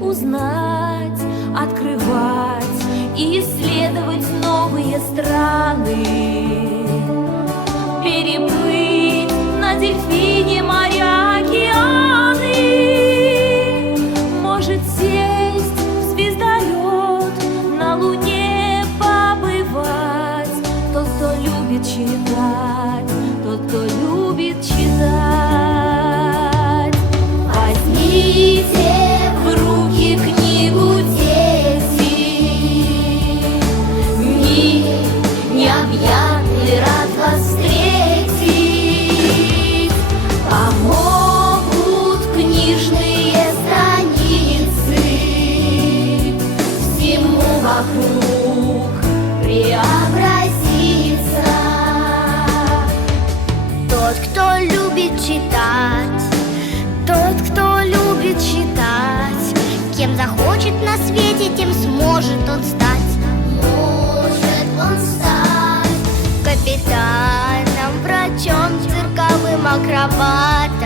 узнать, открывать и исследовать новые страны, переплыть на дельфине моря, океаны, может сесть в звездолет, на Луне побывать. Тот, кто любит читать, тот, кто любит читать. Возьмите в руки книгу, дети, мир необъятный рад вас встретить. Помогут книжные страницы всему вокруг преобразиться. Тот, кто любит читать, тот, кто любит читать, кем захочет на свете, тем сможет он стать. Может он стать Капитаном, врачом, цирковым акробатом,